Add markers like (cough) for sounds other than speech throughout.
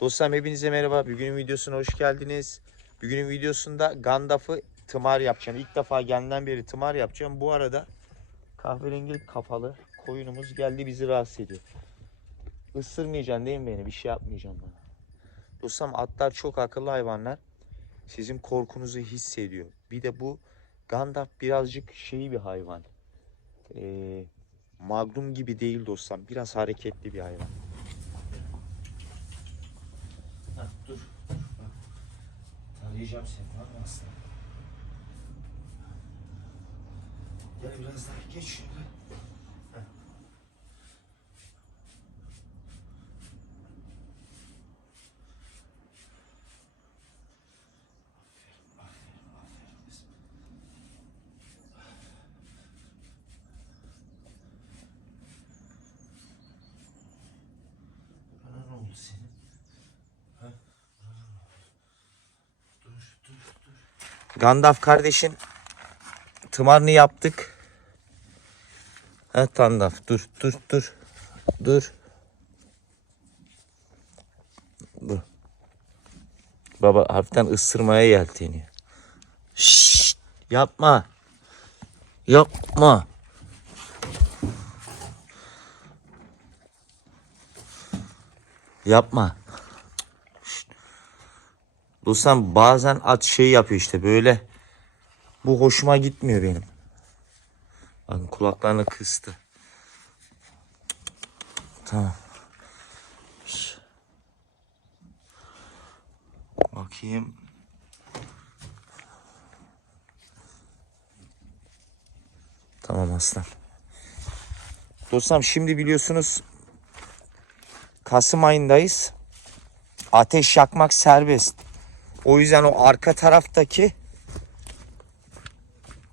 Dostlarım hepinize merhaba. Bugünün videosuna hoş geldiniz. Bugünün videosunda Gandalf'ı tımar yapacağım. İlk defa geldiğinden beri tımar yapacağım. Bu arada kahverengi kafalı koyunumuz geldi bizi rahatsız ediyor. Isırmayacaksın değil mi beni? Bir şey yapmayacağım bana. Dostlarım atlar çok akıllı hayvanlar. Sizin korkunuzu hissediyor. Bir de bu Gandalf birazcık şey bir hayvan. Ee, Magnum gibi değil dostlarım. Biraz hareketli bir hayvan. Ha, dur. Tarayacağım seni var mı aslan? Gel biraz daha geç şöyle. Heh. Aferin, aferin, aferin kızım. Bana ne oldu senin? Dur, dur, dur. Gandalf kardeşin tımarını yaptık. Ha Gandalf dur dur dur. Dur. Dur. Baba hafiften ısırmaya yelteniyor. Şşt, yapma. Yapma. Yapma. Dostum bazen at şey yapıyor işte böyle. Bu hoşuma gitmiyor benim. Bakın kulaklarını kıstı. Tamam. Bakayım. Tamam aslan. Dostum şimdi biliyorsunuz Kasım ayındayız. Ateş yakmak serbest. O yüzden o arka taraftaki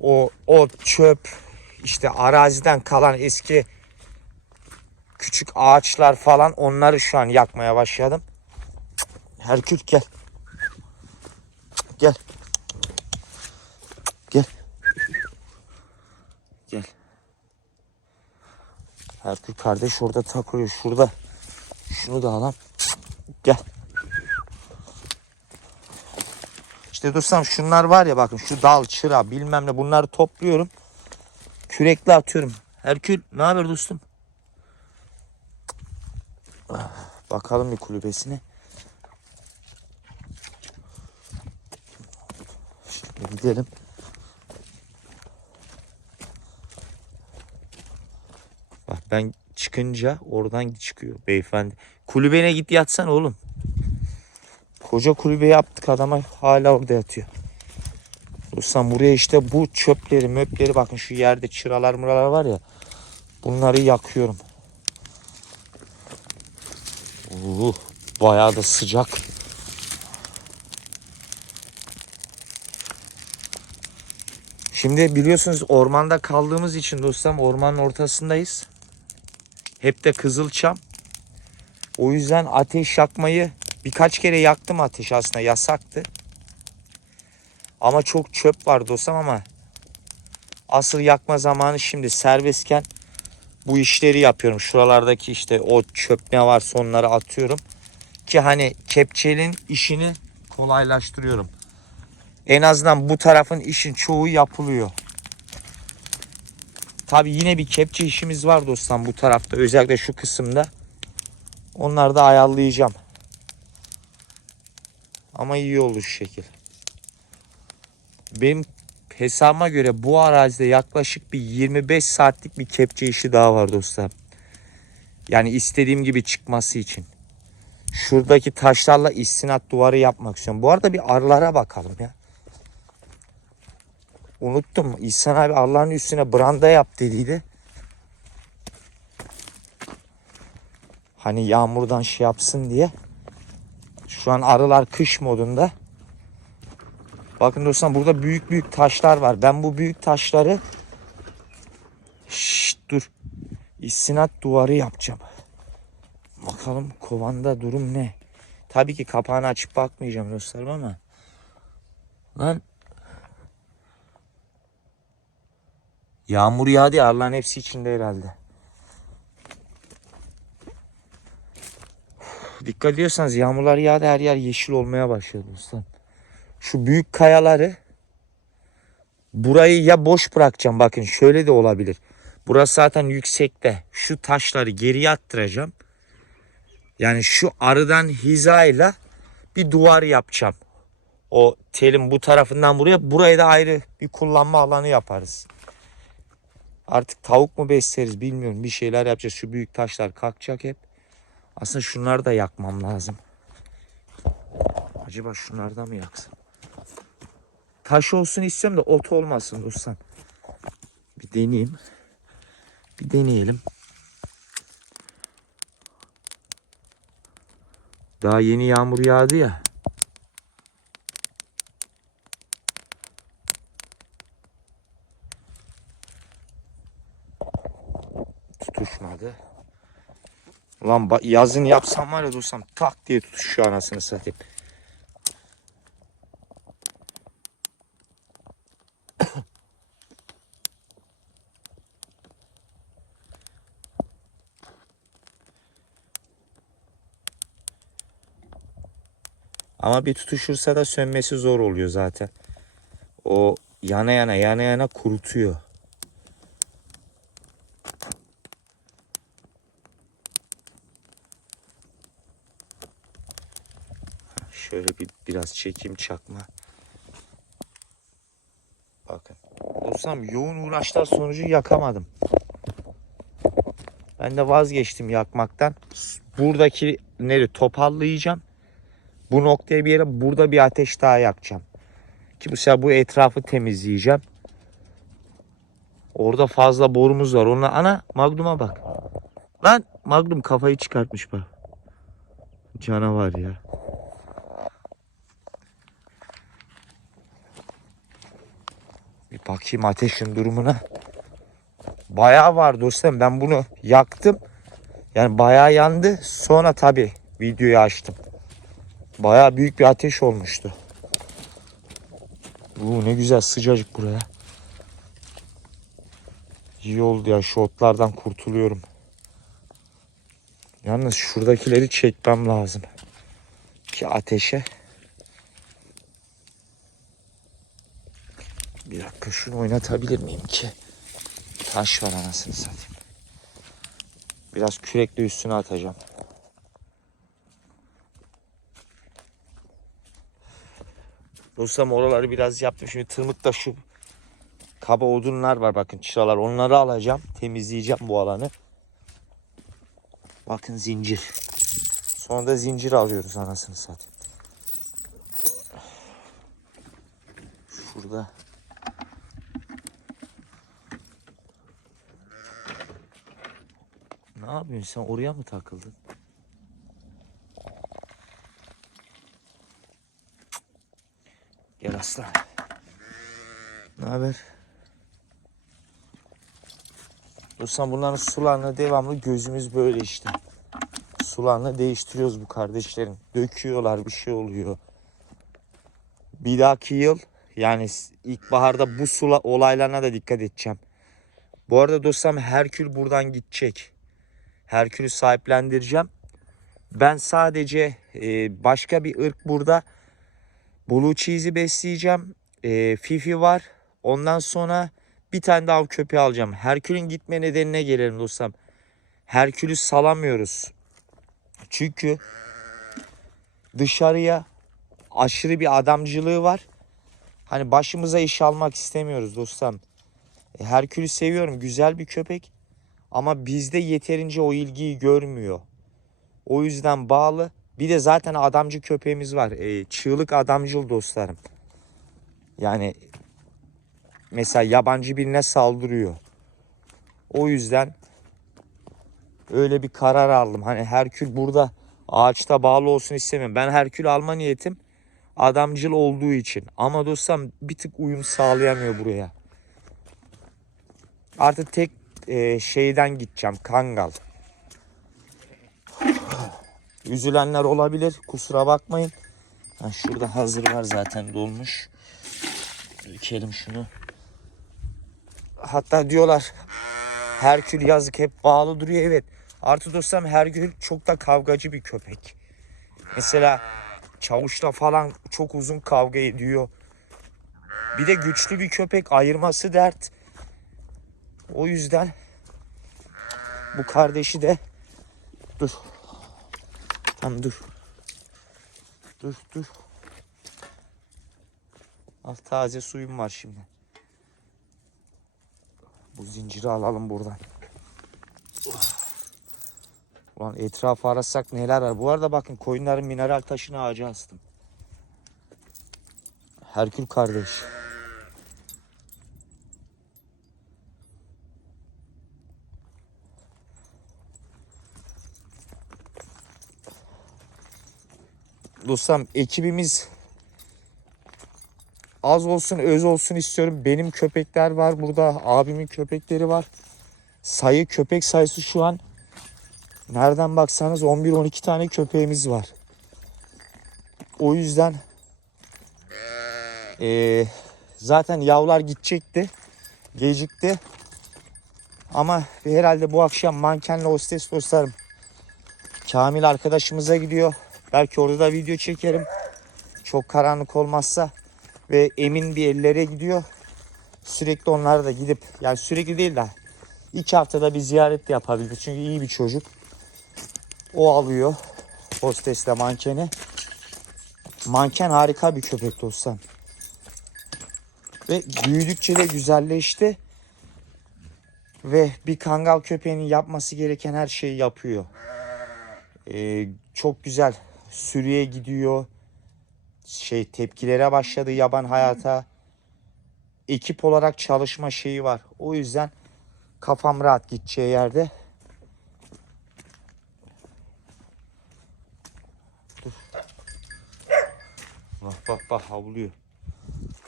o o çöp işte araziden kalan eski küçük ağaçlar falan onları şu an yakmaya başladım. Herkül gel. Gel. Gel. Gel. Herkül kardeş orada takılıyor şurada. Şunu da alalım. Gel. İşte dostum şunlar var ya bakın şu dal, çıra bilmem ne bunları topluyorum. Kürekle atıyorum. Herkül ne haber dostum? Bakalım bir kulübesine. Şimdi gidelim. Bak ben çıkınca oradan çıkıyor beyefendi. Kulübene git yatsan oğlum. Koca kulübe yaptık adama hala orada yatıyor. Dostum buraya işte bu çöpleri möpleri bakın şu yerde çıralar mıralar var ya. Bunları yakıyorum. Uh, bayağı da sıcak. Şimdi biliyorsunuz ormanda kaldığımız için dostum ormanın ortasındayız. Hep de kızılçam. O yüzden ateş yakmayı birkaç kere yaktım ateş aslında yasaktı. Ama çok çöp var dostum ama asıl yakma zamanı şimdi serbestken bu işleri yapıyorum. Şuralardaki işte o çöp ne varsa onları atıyorum. Ki hani kepçenin işini kolaylaştırıyorum. En azından bu tarafın işin çoğu yapılıyor. Tabi yine bir kepçe işimiz var dostum bu tarafta. Özellikle şu kısımda. Onları da ayarlayacağım. Ama iyi olur şu şekil. Benim hesabıma göre bu arazide yaklaşık bir 25 saatlik bir kepçe işi daha var dostlar. Yani istediğim gibi çıkması için. Şuradaki taşlarla istinat duvarı yapmak istiyorum. Bu arada bir arılara bakalım ya. Unuttum. İhsan abi Allah'ın üstüne branda yap dediydi. Hani yağmurdan şey yapsın diye. Şu an arılar kış modunda. Bakın dostlar burada büyük büyük taşlar var. Ben bu büyük taşları Şşt dur. İstinat duvarı yapacağım. Bakalım kovanda durum ne? Tabii ki kapağını açıp bakmayacağım dostlarım ama. Lan. Yağmur yağdı ya Allah'ın hepsi içinde herhalde. Dikkat ediyorsanız yağmurlar yağdı her yer yeşil olmaya başladı dostlar. Şu büyük kayaları burayı ya boş bırakacağım bakın şöyle de olabilir. Burası zaten yüksekte. Şu taşları geriye attıracağım. Yani şu arıdan hizayla bir duvar yapacağım. O telin bu tarafından buraya. Buraya da ayrı bir kullanma alanı yaparız. Artık tavuk mu besleriz bilmiyorum. Bir şeyler yapacağız. Şu büyük taşlar kalkacak hep. Aslında şunları da yakmam lazım. Acaba şunlardan mı yaksam? Taş olsun istiyorum da ot olmasın dostum. Bir deneyeyim. Bir deneyelim. Daha yeni yağmur yağdı ya. Tutuşmadı. Ulan ba- yazın yapsam var ya dostum tak diye tutuşuyor anasını satayım. (coughs) Ama bir tutuşursa da sönmesi zor oluyor zaten. O yana yana yana yana kurutuyor. Şöyle bir çekeyim çakma. Bakın. Dostum yoğun uğraşlar sonucu yakamadım. Ben de vazgeçtim yakmaktan. Buradaki neri topallayacağım. Bu noktaya bir yere burada bir ateş daha yakacağım. Ki sefer bu etrafı temizleyeceğim. Orada fazla borumuz var. Ona ana Magnum'a bak. Lan Magnum kafayı çıkartmış bak. Canavar ya. Bir bakayım ateşin durumuna. Bayağı var dostum. Ben bunu yaktım. Yani bayağı yandı. Sonra tabi videoyu açtım. Bayağı büyük bir ateş olmuştu. Bu ne güzel sıcacık buraya. İyi oldu ya şu otlardan kurtuluyorum. Yalnız şuradakileri çekmem lazım. Ki ateşe. Dakika şunu oynatabilir miyim ki? Taş var anasını satayım. Biraz kürekle üstüne atacağım. Dostum oraları biraz yaptım. Şimdi tırmıkta şu kaba odunlar var bakın çıralar. Onları alacağım. Temizleyeceğim bu alanı. Bakın zincir. Sonra da zincir alıyoruz anasını satayım. Şurada. Ne yapıyorsun sen oraya mı takıldın? Gel aslan. Ne haber? Dostum bunların sularını devamlı gözümüz böyle işte. Sularını değiştiriyoruz bu kardeşlerin. Döküyorlar bir şey oluyor. Bir dahaki yıl yani ilkbaharda bu sula olaylarına da dikkat edeceğim. Bu arada dostum Herkül buradan gidecek. Herkül'ü sahiplendireceğim. Ben sadece e, başka bir ırk burada Blue Cheese'i besleyeceğim. E, Fifi var. Ondan sonra bir tane daha köpeği alacağım. Herkül'ün gitme nedenine gelelim dostum. Herkül'ü salamıyoruz. Çünkü dışarıya aşırı bir adamcılığı var. Hani başımıza iş almak istemiyoruz dostum. E, Herkül'ü seviyorum. Güzel bir köpek. Ama bizde yeterince o ilgiyi görmüyor. O yüzden bağlı. Bir de zaten adamcı köpeğimiz var. E, çığlık adamcıl dostlarım. Yani mesela yabancı birine saldırıyor. O yüzden öyle bir karar aldım. Hani Herkül burada ağaçta bağlı olsun istemiyorum. Ben Herkül alma niyetim adamcıl olduğu için. Ama dostum bir tık uyum sağlayamıyor buraya. Artık tek e, şeyden gideceğim. Kangal. Üzülenler olabilir. Kusura bakmayın. Ha, şurada hazır var zaten dolmuş. Dökelim şunu. Hatta diyorlar Herkül yazık hep bağlı duruyor. Evet. Artı dostum Herkül çok da kavgacı bir köpek. Mesela çavuşla falan çok uzun kavga ediyor. Bir de güçlü bir köpek ayırması dert. O yüzden bu kardeşi de dur. Tamam dur. Dur dur. Al taze suyum var şimdi. Bu zinciri alalım buradan. Ulan etrafı arasak neler var. Bu arada bakın koyunların mineral taşını ağaca astım. Herkül kardeş. Dostum ekibimiz az olsun öz olsun istiyorum. Benim köpekler var burada. Abimin köpekleri var. Sayı köpek sayısı şu an nereden baksanız 11-12 tane köpeğimiz var. O yüzden eee, zaten yavlar gidecekti. Gecikti. Ama herhalde bu akşam mankenle hostes dostlarım Kamil arkadaşımıza gidiyor. Belki orada da video çekerim. Çok karanlık olmazsa. Ve Emin bir ellere gidiyor. Sürekli onlar da gidip yani sürekli değil de iki haftada bir ziyaret de yapabilir. Çünkü iyi bir çocuk. O alıyor hostesle mankeni. Manken harika bir köpek dostum. Ve büyüdükçe de güzelleşti. Ve bir kangal köpeğinin yapması gereken her şeyi yapıyor. Ee, çok güzel sürüye gidiyor. Şey tepkilere başladı yaban hayata. Ekip olarak çalışma şeyi var. O yüzden kafam rahat gideceği yerde. Dur. Bak bak bak havlıyor.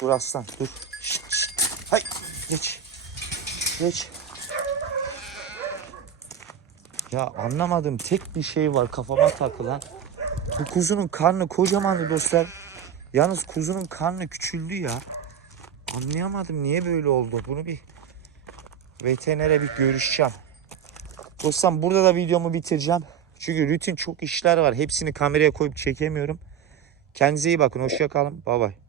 Dur aslan dur. Şşt, şşt. Hay geç. Geç. Ya anlamadım tek bir şey var kafama takılan. Bu kuzunun karnı kocamandı dostlar. Yalnız kuzunun karnı küçüldü ya. Anlayamadım niye böyle oldu. Bunu bir veterinere bir görüşeceğim. Dostum burada da videomu bitireceğim. Çünkü rutin çok işler var. Hepsini kameraya koyup çekemiyorum. Kendinize iyi bakın. Hoşça kalın. Bay bay.